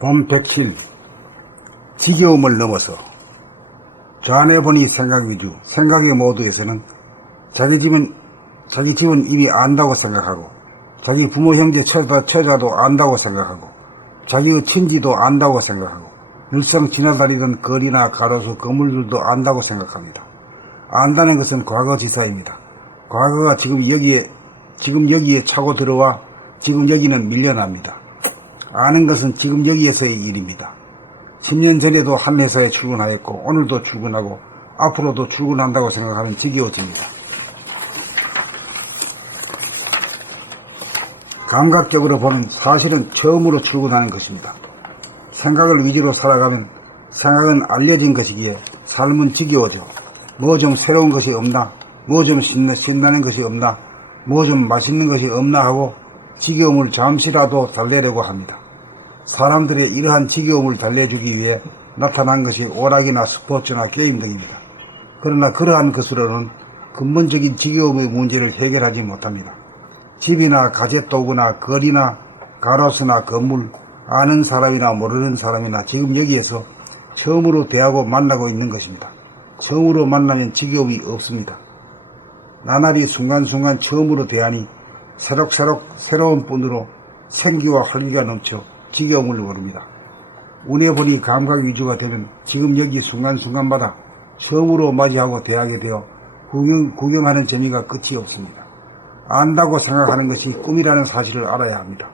봄 107 지겨움을 넘어서 좌안에 보니 생각 위주 생각의 모드에서는 자기 집은 이미 안다고 생각하고 자기 부모 형제 처자도 안다고 생각하고 자기의 친지도 안다고 생각하고 늘상 지나다니던 거리나 가로수 건물들도 안다고 생각합니다. 안다는 것은 과거지사입니다. 과거가 지금 여기에 차고 들어와 지금 여기는 밀려납니다. 아는 것은 지금 여기에서의 일입니다. 10년 전에도 한 회사에 출근하였고 오늘도 출근하고 앞으로도 출근한다고 생각하면 지겨워집니다. 감각적으로 보면 사실은 처음으로 출근하는 것입니다. 생각을 위주로 살아가면 생각은 알려진 것이기에 삶은 지겨워져. 뭐 좀 새로운 것이 없나, 뭐 좀 신나는 것이 없나, 뭐 좀 맛있는 것이 없나 하고 지겨움을 잠시라도 달래려고 합니다. 사람들의 이러한 지겨움을 달래주기 위해 나타난 것이 오락이나 스포츠나 게임 등입니다. 그러나 그러한 것으로는 근본적인 지겨움의 문제를 해결하지 못합니다. 집이나 가젯도구나 거리나 가로수나 건물, 아는 사람이나 모르는 사람이나 지금 여기에서 처음으로 대하고 만나고 있는 것입니다. 처음으로 만나면 지겨움이 없습니다. 나날이 순간순간 처음으로 대하니 새록새록 새로운 분으로 생기와 활기가 넘쳐 지겨움을 모릅니다. 운에 보니 감각 위주가 되면 지금 여기 순간순간마다 처음으로 맞이하고 대하게 되어 구경하는 재미가 끝이 없습니다. 안다고 생각하는 것이 꿈이라는 사실을 알아야 합니다.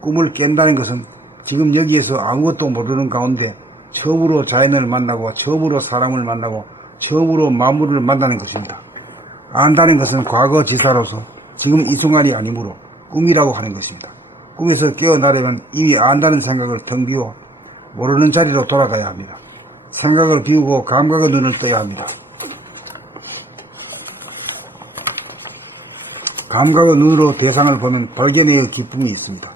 꿈을 깬다는 것은 지금 여기에서 아무것도 모르는 가운데 처음으로 자연을 만나고 처음으로 사람을 만나고 처음으로 만물을 만나는 것입니다. 안다는 것은 과거지사로서 지금 이 순간이 아니므로 꿈이라고 하는 것입니다. 꿈에서 깨어나려면 이미 안다는 생각을 텅 비워 모르는 자리로 돌아가야 합니다. 생각을 비우고 감각의 눈을 떠야 합니다. 감각의 눈으로 대상을 보면 발견의 기쁨이 있습니다.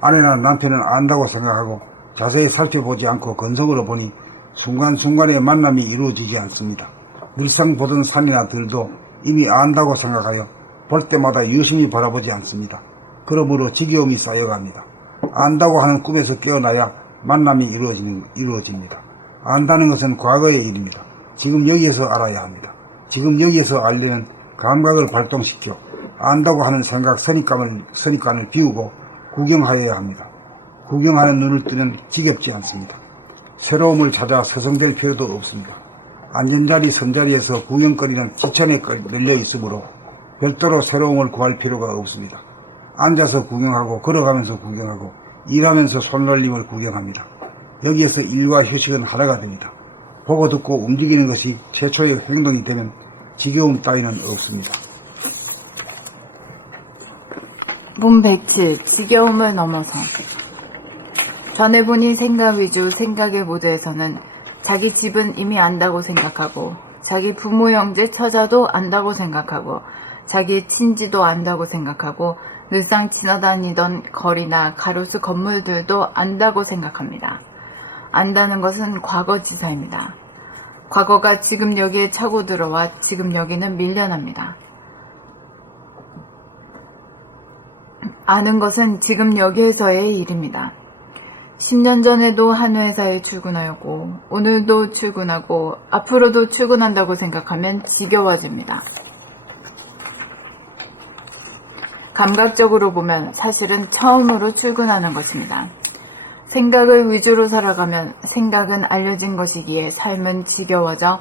아내나 남편은 안다고 생각하고 자세히 살펴보지 않고 건성으로 보니 순간순간의 만남이 이루어지지 않습니다. 늘상 보던 산이나 들도 이미 안다고 생각하여 볼 때마다 유심히 바라보지 않습니다. 그러므로 지겨움이 쌓여갑니다. 안다고 하는 꿈에서 깨어나야 만남이 이루어집니다. 안다는 것은 과거의 일입니다. 지금 여기에서 알아야 합니다. 지금 여기에서 알려는 감각을 발동시켜 안다고 하는 생각 선입관을 비우고 구경하여야 합니다. 구경하는 눈을 뜨면 지겹지 않습니다. 새로움을 찾아 서성댈 필요도 없습니다. 앉은 선자리에서 구경거리는 지천에 널려 있으므로 별도로 새로움을 구할 필요가 없습니다. 앉아서 구경하고 걸어가면서 구경하고 일하면서 손놀림을 구경합니다. 여기에서 일과 휴식은 하나가 됩니다. 보고 듣고 움직이는 것이 최초의 행동이 되면 지겨움 따위는 없습니다. 봄 107 지겨움을 넘어서 전에 보니 생각 위주 생각의 모드에서는 자기 집은 이미 안다고 생각하고 자기 부모 형제 처자도 안다고 생각하고 자기 친지도 안다고 생각하고 늘상 지나다니던 거리나 가로수 건물들도 안다고 생각합니다. 안다는 것은 과거지사입니다. 과거가 지금 여기에 차고 들어와 지금 여기는 밀려납니다. 아는 것은 지금 여기에서의 일입니다. 10년 전에도 한 회사에 출근하였고 오늘도 출근하고 앞으로도 출근한다고 생각하면 지겨워집니다. 감각적으로 보면 사실은 처음으로 출근하는 것입니다. 생각을 위주로 살아가면 생각은 알려진 것이기에 삶은 지겨워져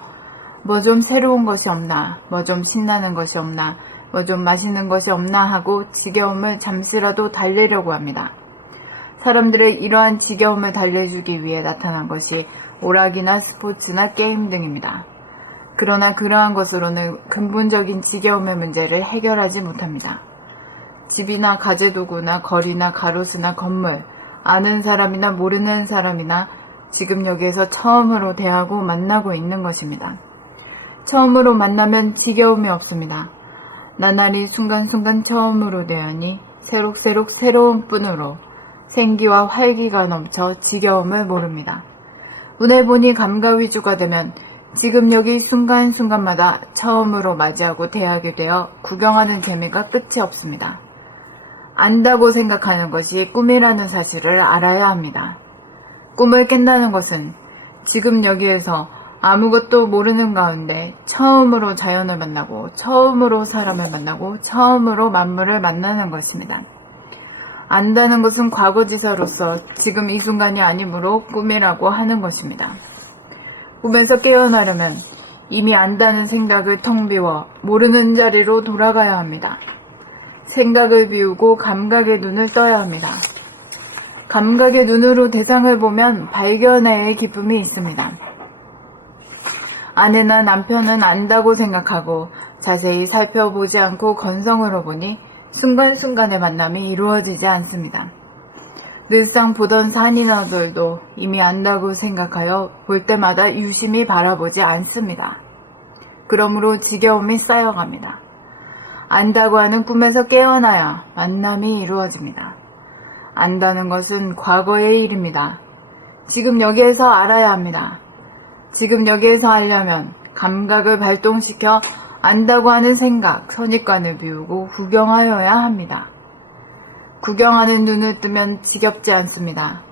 뭐 좀 새로운 것이 없나, 뭐 좀 신나는 것이 없나, 뭐 좀 맛있는 것이 없나 하고 지겨움을 잠시라도 달래려고 합니다. 사람들의 이러한 지겨움을 달래주기 위해 나타난 것이 오락이나 스포츠나 게임 등입니다. 그러나 그러한 것으로는 근본적인 지겨움의 문제를 해결하지 못합니다. 집이나 가재도구나 거리나 가로수나 건물, 아는 사람이나 모르는 사람이나 지금 여기에서 처음으로 대하고 만나고 있는 것입니다. 처음으로 만나면 지겨움이 없습니다. 나날이 순간순간 처음으로 대하니 새록새록 새로운 뿐으로 생기와 활기가 넘쳐 지겨움을 모릅니다. 운에 보니 감각 위주가 되면 지금 여기 순간순간마다 처음으로 맞이하고 대하게 되어 구경하는 재미가 끝이 없습니다. 안다고 생각하는 것이 꿈이라는 사실을 알아야 합니다. 꿈을 깬다는 것은 지금 여기에서 아무것도 모르는 가운데 처음으로 자연을 만나고 처음으로 사람을 만나고 처음으로 만물을 만나는 것입니다. 안다는 것은 과거지사로서 지금 이 순간이 아니므로 꿈이라고 하는 것입니다. 꿈에서 깨어나려면 이미 안다는 생각을 텅 비워 모르는 자리로 돌아가야 합니다. 생각을 비우고 감각의 눈을 떠야 합니다. 감각의 눈으로 대상을 보면 발견의 기쁨이 있습니다. 아내나 남편은 안다고 생각하고 자세히 살펴보지 않고 건성으로 보니 순간순간의 만남이 이루어지지 않습니다. 늘상 보던 산인어들도 이미 안다고 생각하여 볼 때마다 유심히 바라보지 않습니다. 그러므로 지겨움이 쌓여갑니다. 안다고 하는 꿈에서 깨어나야 만남이 이루어집니다. 안다는 것은 과거의 일입니다. 지금 여기에서 알아야 합니다. 지금 여기에서 알려면 감각을 발동시켜 안다고 하는 생각, 선입관을 비우고 구경하여야 합니다. 구경하는 눈을 뜨면 지겹지 않습니다.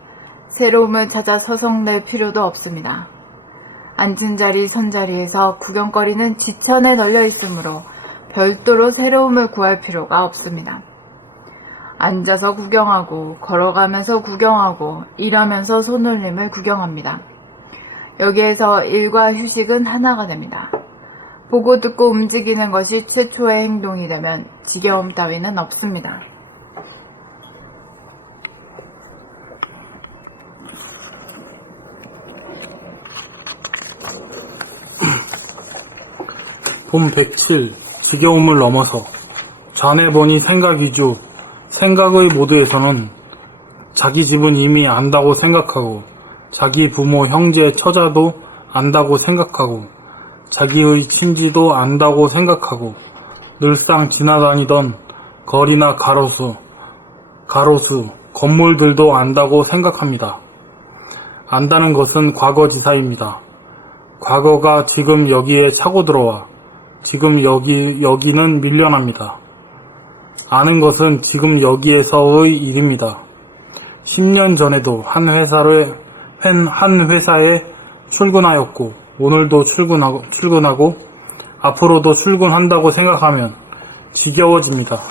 새로움을 찾아 서성낼 필요도 없습니다. 앉은 자리, 선 자리에서 구경거리는 지천에 널려 있으므로 별도로 새로움을 구할 필요가 없습니다. 앉아서 구경하고, 걸어가면서 구경하고, 일하면서 손놀림을 구경합니다. 여기에서 일과 휴식은 하나가 됩니다. 보고 듣고 움직이는 것이 최초의 행동이 되면 지겨움 따위는 없습니다. 본 107. 지겨움을 넘어서. 좌뇌 보니 생각 위주. 생각의 모드에서는 자기 집은 이미 안다고 생각하고, 자기 부모, 형제, 처자도 안다고 생각하고, 자기의 친지도 안다고 생각하고, 늘상 지나다니던 거리나 가로수, 건물들도 안다고 생각합니다. 안다는 것은 과거지사입니다. 과거가 지금 여기에 차고 들어와 지금 여기는 밀려납니다. 아는 것은 지금 여기에서의 일입니다. 10년 전에도 한 회사에 출근하였고 오늘도 출근하고 앞으로도 출근한다고 생각하면 지겨워집니다.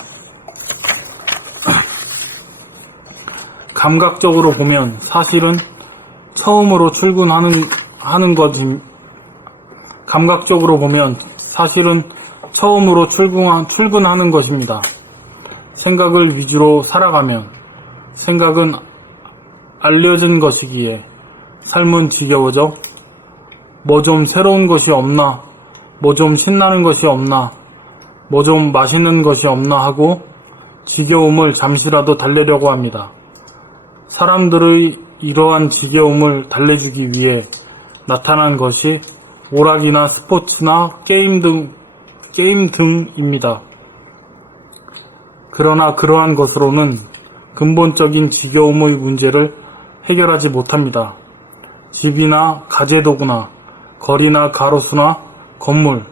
감각적으로 보면 사실은 처음으로 출근하는 것입니다. 생각을 위주로 살아가면 생각은 알려진 것이기에 삶은 지겨워져 뭐 좀 새로운 것이 없나, 뭐 좀 신나는 것이 없나, 뭐 좀 맛있는 것이 없나 하고 지겨움을 잠시라도 달래려고 합니다. 사람들의 이러한 지겨움을 달래주기 위해 나타난 것이 오락이나 스포츠나 게임 등입니다. 그러나 그러한 것으로는 근본적인 지겨움의 문제를 해결하지 못합니다. 집이나 가재도구나 거리나 가로수나 건물,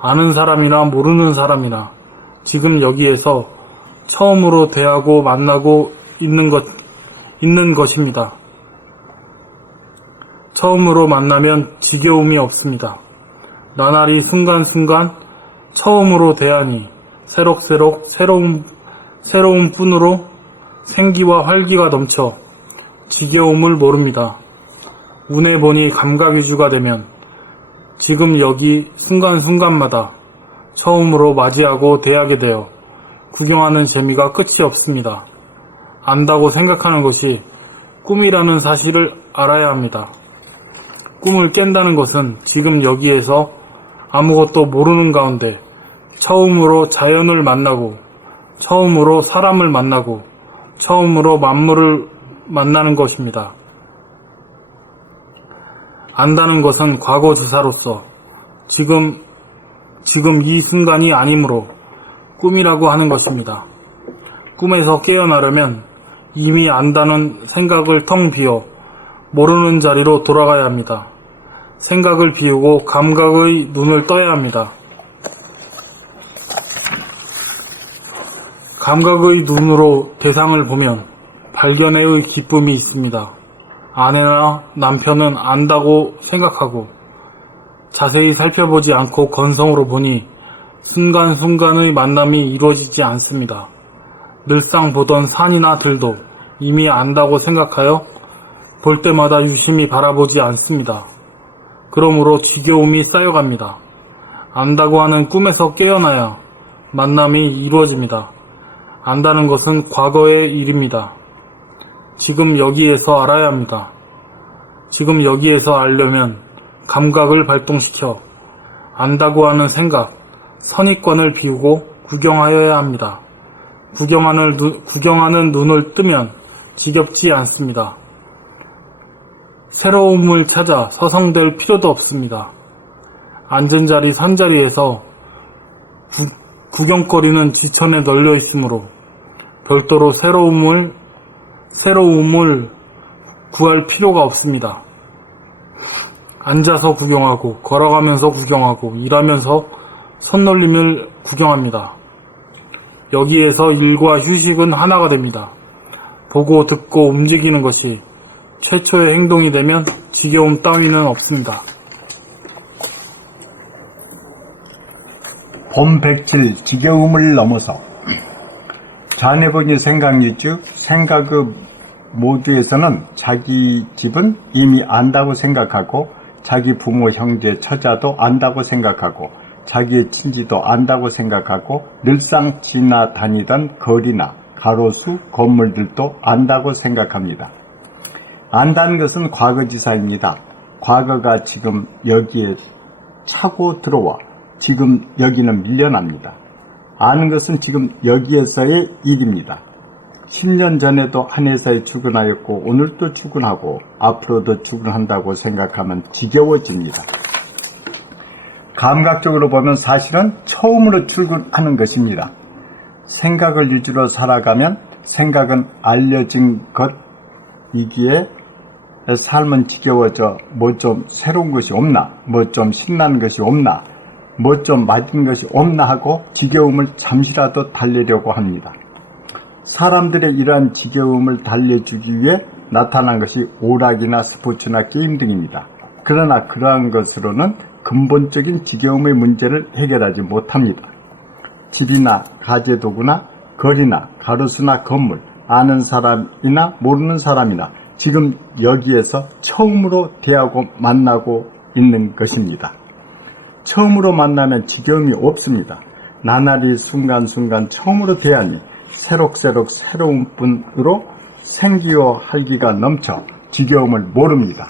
아는 사람이나 모르는 사람이나 지금 여기에서 처음으로 대하고 만나고 있는 것입니다. 처음으로 만나면 지겨움이 없습니다. 나날이 순간순간 처음으로 대하니 새록새록 새로운 뿐으로 생기와 활기가 넘쳐 지겨움을 모릅니다. 운에 보니 감각 위주가 되면 지금 여기 순간순간마다 처음으로 맞이하고 대하게 되어 구경하는 재미가 끝이 없습니다. 안다고 생각하는 것이 꿈이라는 사실을 알아야 합니다. 꿈을 깬다는 것은 지금 여기에서 아무것도 모르는 가운데 처음으로 자연을 만나고 처음으로 사람을 만나고 처음으로 만물을 만나는 것입니다. 안다는 것은 과거지사로서 지금 이 순간이 아니므로 꿈이라고 하는 것입니다. 꿈에서 깨어나려면 이미 안다는 생각을 텅 비워 모르는 자리로 돌아가야 합니다. 생각을 비우고 감각의 눈을 떠야 합니다. 감각의 눈으로 대상을 보면 발견의 기쁨이 있습니다. 아내나 남편은 안다고 생각하고 자세히 살펴보지 않고 건성으로 보니 순간순간의 만남이 이루어지지 않습니다. 늘상 보던 산이나 들도 이미 안다고 생각하여 볼 때마다 유심히 바라보지 않습니다. 그러므로 지겨움이 쌓여갑니다. 안다고 하는 꿈에서 깨어나야 만남이 이루어집니다. 안다는 것은 과거의 일입니다. 지금 여기에서 알아야 합니다. 지금 여기에서 알려면 감각을 발동시켜 안다고 하는 생각, 선입관을 비우고 구경하여야 합니다. 구경하는 눈을 뜨면 지겹지 않습니다. 새로움을 찾아 서성댈 필요도 없습니다. 앉은 자리 선 자리에서 구경거리는 지천에 널려 있으므로 별도로 새로움을 구할 필요가 없습니다. 앉아서 구경하고 걸어가면서 구경하고 일하면서 손놀림을 구경합니다. 여기에서 일과 휴식은 하나가 됩니다. 보고 듣고 움직이는 것이 최초의 행동이 되면 지겨움 따위는 없습니다. 봄백질 지겨움을 넘어서 자네분이 생각일주 생각의 모두에서는 자기 집은 이미 안다고 생각하고 자기 부모 형제 처자도 안다고 생각하고 자기의 친지도 안다고 생각하고 늘상 지나다니던 거리나 가로수 건물들도 안다고 생각합니다. 안다는 것은 과거지사입니다. 과거가 지금 여기에 차고 들어와 지금 여기는 밀려납니다. 아는 것은 지금 여기에서의 일입니다. 10년 전에도 한 회사에 출근하였고 오늘도 출근하고 앞으로도 출근한다고 생각하면 지겨워집니다. 감각적으로 보면 사실은 처음으로 출근하는 것입니다. 생각을 위주로 살아가면 생각은 알려진 것이기에 삶은 지겨워져 뭐 좀 새로운 것이 없나, 뭐 좀 신나는 것이 없나, 뭐 좀 맞은 것이 없나 하고 지겨움을 잠시라도 달래려고 합니다. 사람들의 이러한 지겨움을 달래주기 위해 나타난 것이 오락이나 스포츠나 게임 등입니다. 그러나 그러한 것으로는 근본적인 지겨움의 문제를 해결하지 못합니다. 집이나 가재도구나 거리나 가로수나 건물, 아는 사람이나 모르는 사람이나 지금 여기에서 처음으로 대하고 만나고 있는 것입니다. 처음으로 만나면 지겨움이 없습니다. 나날이 순간순간 처음으로 대하니 새록새록 새로운 분으로 생기와 활기가 넘쳐 지겨움을 모릅니다.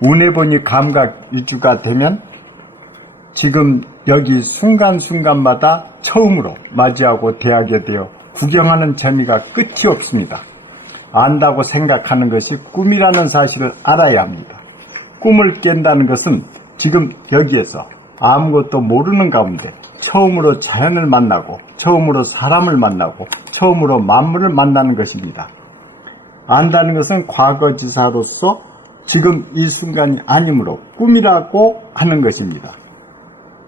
운에 보니 감각 위주가 되면 지금 여기 순간순간마다 처음으로 맞이하고 대하게 되어 구경하는 재미가 끝이 없습니다. 안다고 생각하는 것이 꿈이라는 사실을 알아야 합니다. 꿈을 깬다는 것은 지금 여기에서 아무것도 모르는 가운데 처음으로 자연을 만나고 처음으로 사람을 만나고 처음으로 만물을 만나는 것입니다. 안다는 것은 과거지사로서 지금 이 순간이 아니므로 꿈이라고 하는 것입니다.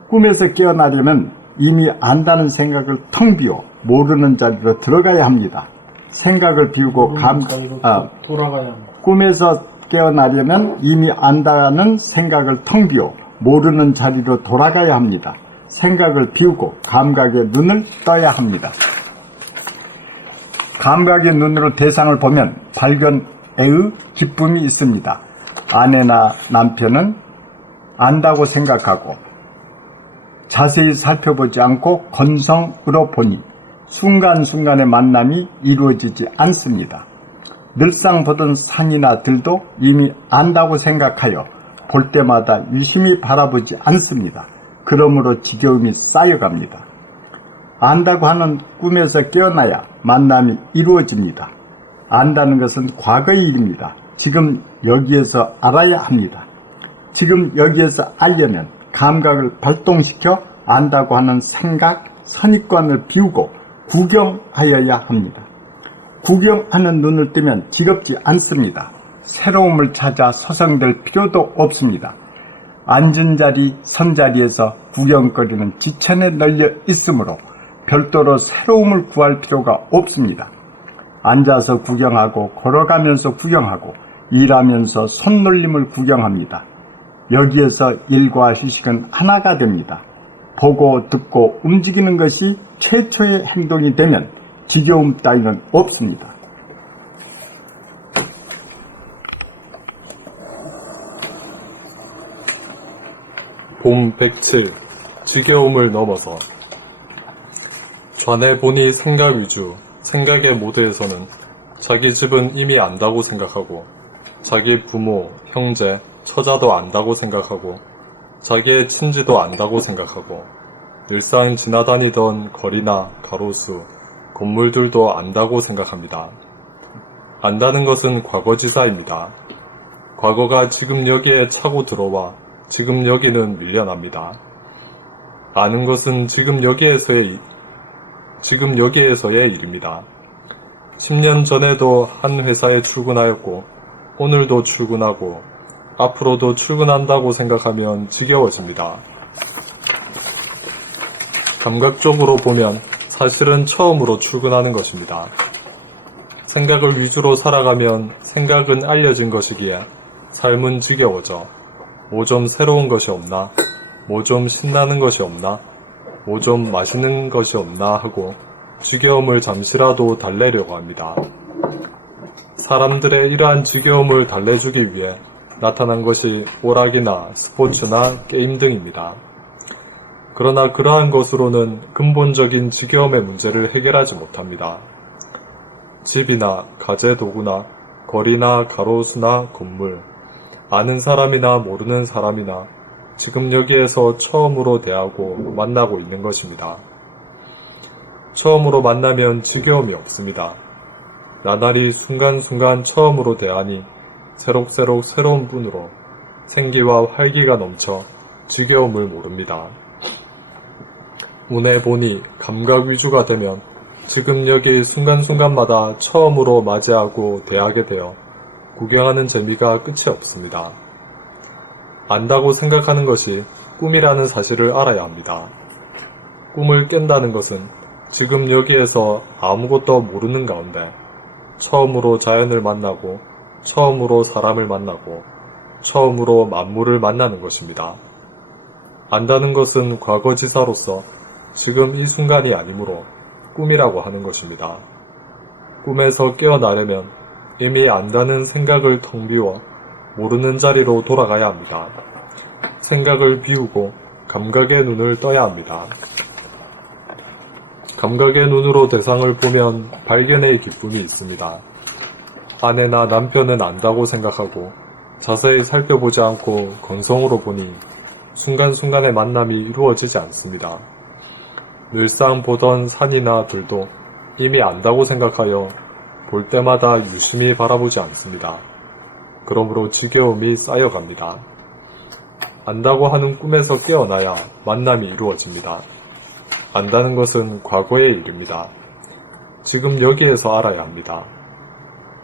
꿈에서 깨어나려면 이미 안다는 생각을 텅 비워 모르는 자리로 들어가야 합니다. 생각을 비우고 돌아가야 합니다. 꿈에서 깨어나려면 이미 안다는 생각을 텅 비워 모르는 자리로 돌아가야 합니다. 생각을 비우고 감각의 눈을 떠야 합니다. 감각의 눈으로 대상을 보면 발견의 기쁨이 있습니다. 아내나 남편은 안다고 생각하고 자세히 살펴보지 않고 건성으로 보니 순간순간의 만남이 이루어지지 않습니다. 늘상 보던 산이나 들도 이미 안다고 생각하여 볼 때마다 유심히 바라보지 않습니다. 그러므로 지겨움이 쌓여갑니다. 안다고 하는 꿈에서 깨어나야 만남이 이루어집니다. 안다는 것은 과거의 일입니다. 지금 여기에서 알아야 합니다. 지금 여기에서 알려면 감각을 발동시켜 안다고 하는 생각, 선입관을 비우고 구경하여야 합니다. 구경하는 눈을 뜨면 지겹지 않습니다. 새로움을 찾아 서성될 필요도 없습니다. 앉은 자리, 선 자리에서 구경거리는 지천에 널려 있으므로 별도로 새로움을 구할 필요가 없습니다. 앉아서 구경하고 걸어가면서 구경하고 일하면서 손놀림을 구경합니다. 여기에서 일과 휴식은 하나가 됩니다. 보고 듣고 움직이는 것이 최초의 행동이 되면 지겨움 따위는 없습니다. 봄 107. 지겨움을 넘어서. 좌뇌 보니 생각 위주, 생각의 모드에서는 자기 집은 이미 안다고 생각하고, 자기 부모, 형제, 처자도 안다고 생각하고, 자기의 친지도 안다고 생각하고, 일상 지나다니던 거리나 가로수, 건물들도 안다고 생각합니다. 안다는 것은 과거지사입니다. 과거가 지금 여기에 차고 들어와 지금 여기는 밀려납니다. 아는 것은 지금 여기에서의 일입니다. 10년 전에도 한 회사에 출근하였고 오늘도 출근하고 앞으로도 출근한다고 생각하면 지겨워집니다. 감각적으로 보면 사실은 처음으로 출근하는 것입니다. 생각을 위주로 살아가면 생각은 알려진 것이기에 삶은 지겨워져 뭐 좀 새로운 것이 없나, 뭐 좀 신나는 것이 없나, 뭐 좀 맛있는 것이 없나 하고 지겨움을 잠시라도 달래려고 합니다. 사람들의 이러한 지겨움을 달래주기 위해 나타난 것이 오락이나 스포츠나 게임 등입니다. 그러나 그러한 것으로는 근본적인 지겨움의 문제를 해결하지 못합니다. 집이나 가재도구나 거리나 가로수나 건물, 아는 사람이나 모르는 사람이나 지금 여기에서 처음으로 대하고 만나고 있는 것입니다. 처음으로 만나면 지겨움이 없습니다. 나날이 순간순간 처음으로 대하니 새록새록 새로운 분으로 생기와 활기가 넘쳐 지겨움을 모릅니다. 운에 보니 감각 위주가 되면 지금 여기 순간순간마다 처음으로 맞이하고 대하게 되어 구경하는 재미가 끝이 없습니다. 안다고 생각하는 것이 꿈이라는 사실을 알아야 합니다. 꿈을 깬다는 것은 지금 여기에서 아무것도 모르는 가운데 처음으로 자연을 만나고 처음으로 사람을 만나고 처음으로 만물을 만나는 것입니다. 안다는 것은 과거지사로서 지금 이 순간이 아니므로 꿈이라고 하는 것입니다. 꿈에서 깨어나려면 이미 안다는 생각을 텅 비워 모르는 자리로 돌아가야 합니다. 생각을 비우고 감각의 눈을 떠야 합니다. 감각의 눈으로 대상을 보면 발견의 기쁨이 있습니다. 아내나 남편은 안다고 생각하고 자세히 살펴보지 않고 건성으로 보니 순간순간의 만남이 이루어지지 않습니다. 늘상 보던 산이나 들도 이미 안다고 생각하여 볼 때마다 유심히 바라보지 않습니다. 그러므로 지겨움이 쌓여갑니다. 안다고 하는 꿈에서 깨어나야 만남이 이루어집니다. 안다는 것은 과거의 일입니다. 지금 여기에서 알아야 합니다.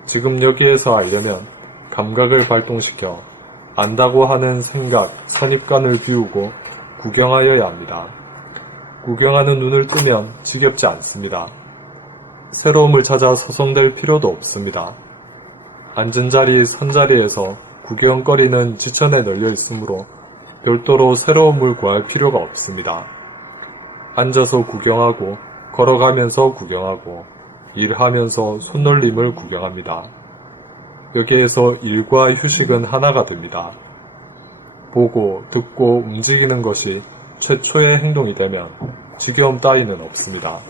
지금 여기에서 알려면 감각을 발동시켜 안다고 하는 생각, 선입관을 비우고 구경하여야 합니다. 구경하는 눈을 뜨면 지겹지 않습니다. 새로움을 찾아 서성댈 필요도 없습니다. 앉은 자리, 선 자리에서 구경거리는 지천에 널려 있으므로 별도로 새로움을 구할 필요가 없습니다. 앉아서 구경하고, 걸어가면서 구경하고, 일하면서 손놀림을 구경합니다. 여기에서 일과 휴식은 하나가 됩니다. 보고, 듣고, 움직이는 것이 최초의 행동이 되면 지겨움 따위는 없습니다.